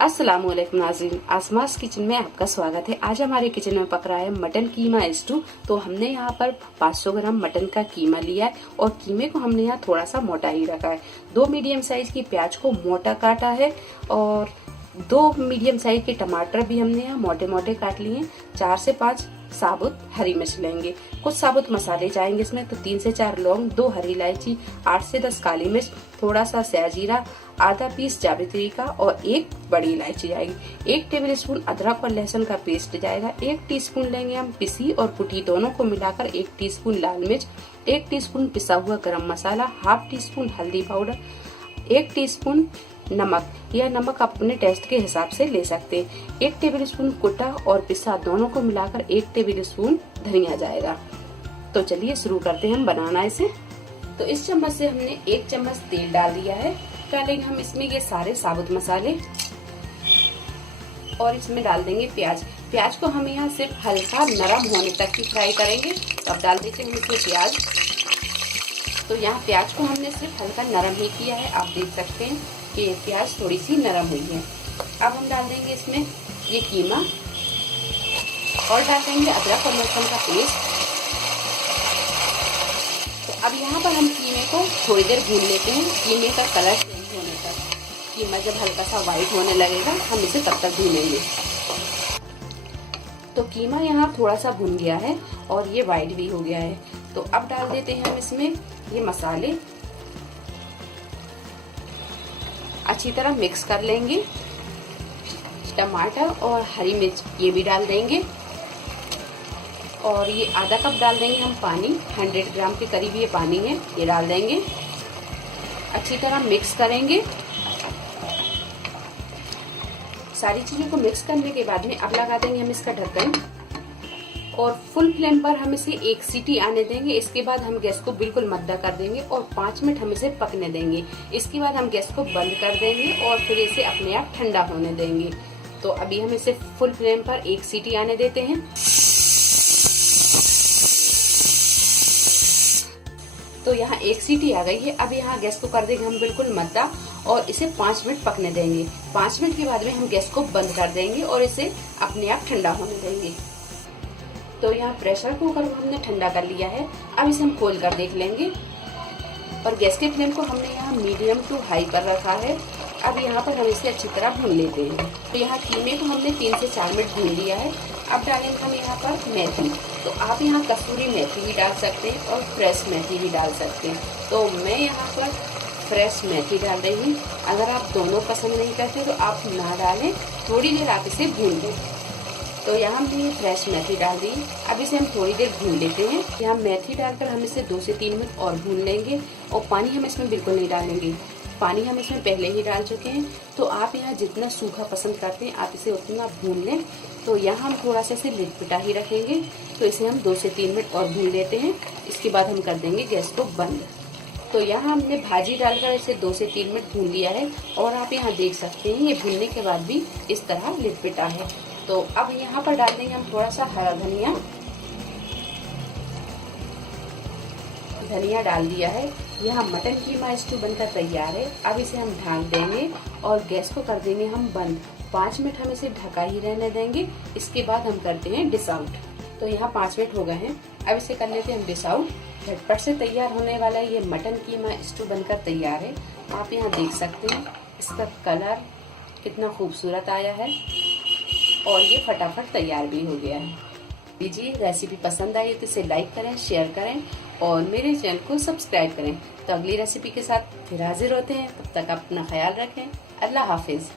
अस्सलामुअलैकुम नाज़रीन, आसमास किचन में आपका स्वागत है। आज हमारे किचन में पक रहा है मटन कीमा स्टू। तो हमने यहाँ पर 500 ग्राम मटन का कीमा लिया है और कीमे को हमने यहाँ थोड़ा सा मोटा ही रखा है। 2 मीडियम साइज की प्याज को मोटा काटा है और 2 मीडियम साइज के टमाटर भी हमने यहाँ मोटे मोटे काट लिए हैं। 4 से 5 साबुत हरी मिर्च लेंगे। कुछ साबुत मसाले जाएंगे इसमें, तो 3 से 4 लौंग, 2 हरी इलायची, 8 से 10 काली मिर्च, थोड़ा सा सयाजीरा, आधा पीस जावित्री का और 1 बड़ी इलायची जाएगी। 1 टेबलस्पून अदरक और लहसुन का पेस्ट जाएगा। 1 टीस्पून लेंगे हम पिसी और कुटी दोनों को मिलाकर 1 टीस्पून लाल मिर्च, 1 टीस्पून पिसा हुआ गरम मसाला, हाफ टीस्पून हल्दी पाउडर, 1 टीस्पून नमक। यह नमक आप अपने टेस्ट के हिसाब से ले सकते हैं। 1 टेबलस्पून कुटा और पिसा दोनों को मिलाकर 1 टेबलस्पून धनिया जाएगा। तो चलिए शुरू करते हैं हम बनाना इसे। तो इस चम्मच से हमने 1 चम्मच तेल डाल दिया है। डालेंगे हम इसमें ये सारे साबुत मसाले और इसमें डाल देंगे प्याज। प्याज को हम यहाँ सिर्फ हल्का नरम होने तक ही फ्राई करेंगे। तो अब डाल देते हैं हम इसमें प्याज। तो यहाँ प्याज को हमने सिर्फ हल्का नरम ही किया है। आप देख सकते हैं कि ये प्याज थोड़ी सी नरम हुई है। अब हम डाल देंगे इसमें ये कीमा और डाल देंगे अदरक और लहसुन का पेस्ट। तो अब यहाँ पर हम कीमे को थोड़ी देर भून लेते हैं, कीमे का कलर चेंज होने तक। कीमा जब हल्का सा व्हाइट होने लगेगा हम इसे तब तक भूनेंगे। तो कीमा यहाँ थोड़ा सा भून गया है और ये व्हाइट भी हो गया है। तो अब डाल देते हैं हम इसमें ये मसाले, अच्छी तरह मिक्स कर लेंगे। टमाटर और हरी मिर्च ये भी डाल देंगे और ये आधा कप डाल देंगे हम पानी। 100 ग्राम के करीब ये पानी है, ये डाल देंगे। अच्छी तरह मिक्स करेंगे। सारी चीजों को मिक्स करने के बाद में अब लगा देंगे हम इसका ढक्कन और फुल फ्लेम पर हम इसे 1 सीटी आने देंगे। इसके बाद हम गैस को बिल्कुल मद्दा कर देंगे और 5 मिनट हम इसे पकने देंगे। इसके बाद हम गैस को बंद कर देंगे और फिर इसे अपने आप ठंडा होने देंगे। तो अभी हम इसे फुल फ्लेम पर 1 सीटी आने देते हैं। तो यहाँ 1 सीटी आ गई है। अब यहाँ गैस को कर देंगे हम बिल्कुल मद्दा और इसे 5 मिनट पकने देंगे। 5 मिनट के बाद में हम गैस को बंद कर देंगे और इसे अपने आप ठंडा होने देंगे। तो यहाँ प्रेशर कुकर को हमने ठंडा कर लिया है। अब इसे हम खोल कर देख लेंगे और गैस के फ्लेम को हमने यहाँ मीडियम टू हाई पर रखा है। अब यहाँ पर हम इसे अच्छी तरह भून लेते हैं। तो यहाँ कीमे को हमने 3 से 4 मिनट भून लिया है। अब डालेंगे हम यहाँ पर मेथी। तो आप यहाँ कसूरी मेथी भी डाल सकते हैं और फ्रेश मेथी भी डाल सकते हैं। तो मैं यहाँ पर फ्रेश मेथी डाल रही हूँ। अगर आप दोनों पसंद नहीं करते तो आप ना डालें, थोड़ी देर आप इसे भून लें। तो यहाँ हमने फ्रेश मेथी डाल दी। अब इसे हम थोड़ी देर भून लेते हैं। यहाँ मेथी डालकर हम इसे 2 से 3 मिनट और भून लेंगे और पानी हम इसमें बिल्कुल नहीं डालेंगे। पानी हम इसमें पहले ही डाल चुके हैं। तो आप यहाँ जितना सूखा पसंद करते हैं आप इसे उतना भून लें। तो यहाँ हम थोड़ा सा इसे लिटपिटा ही रखेंगे। तो इसे हम 2 से 3 मिनट और भून लेते हैं। इसके बाद हम कर देंगे गैस को बंद। तो यहाँ हमने भाजी डालकर इसे 2 से 3 मिनट भून लिया है और आप यहाँ देख सकते हैं ये भूनने के बाद भी इस तरह लिटपिटा है। तो अब यहाँ पर डाल देंगे हम थोड़ा सा हरा धनिया। धनिया डाल दिया है। यहाँ मटन कीमा स्टू बनकर तैयार है। अब इसे हम ढक देंगे और गैस को कर देंगे हम बंद। 5 मिनट हम इसे ढका ही रहने देंगे। इसके बाद हम करते हैं डिश आउट। तो यहाँ 5 मिनट हो गए हैं। अब इसे कर लेते हैं हम डिश आउट। झटपट से तैयार होने वाला ये मटन कीमा स्टू बनकर तैयार है। आप यहाँ देख सकते हैं इसका कलर कितना खूबसूरत आया है और ये फटाफट तैयार भी हो गया है। लीजिए, रेसिपी पसंद आई तो इसे लाइक करें, शेयर करें और मेरे चैनल को सब्सक्राइब करें। तो अगली रेसिपी के साथ फिर हाजिर होते हैं। तब तक अपना ख्याल रखें। अल्लाह हाफिज।